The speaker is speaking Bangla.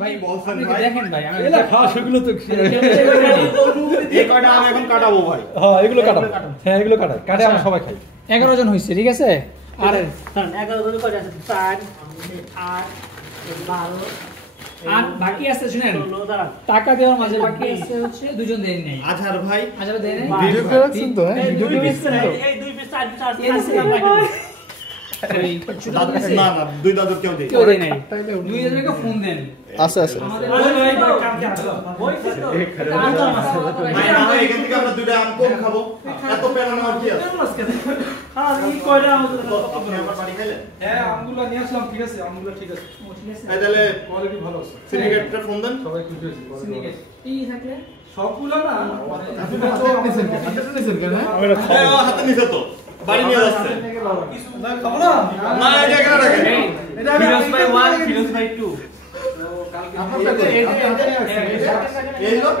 ভাই বলছেন ভাই দেখেন ভাই আমি এলা খাওয়া সেগুলো তো এই কয়টা আম এখন কাটাবো ভাই। হ্যাঁ এগুলো কাটাবো, হ্যাঁ এগুলো কাটাই, কাটে আমরা সবাই খাই। 11 জন হইছে ঠিক আছে। আর 11 জন কয়টা আছে? 4 8 12 আর বাকি আছে শুনেন, টাকা দেওয়ার মাঝে বাকি আছে হচ্ছে দুজন দেন নাই। আজহার ভাই আজরা দেন নাই। ভিডিও করেছেন তো, হ্যাঁ এই ভিডিও 2 পিস করেছেন তো। এই 2 পিস 4 পিস 4 এই না না দুই দাদুর কেউ দেই। কেউ দেন নাই। দুই জনকে ফোন দেন। আচ্ছা আচ্ছা আমাদের ভাই না হয় এখান থেকে আমরা দুইটা আম কম খাবো, এত পেরানো আর কি আছে? আপনি আমার বাড়ি খাইলেন? হ্যাঁ আমগুলো নিয়ে আসলাম, ঠিক আছে আমগুলো ঠিক আছে, এই তাহলে কোয়ালিটি ভালো আছে, সিন্ডিকেটটা ফোন দেন। সবাই খুশি হয়েছে। সিন্ডিকেট এই থাকলে সবগুলো না হাতে নিছে তো বাড়ি নিয়ে যাচ্ছে খাবো না না, এই জায়গাটা রাখেন। ফিরোজ ভাই 1 ফিরোজ ভাই 2 এই লোক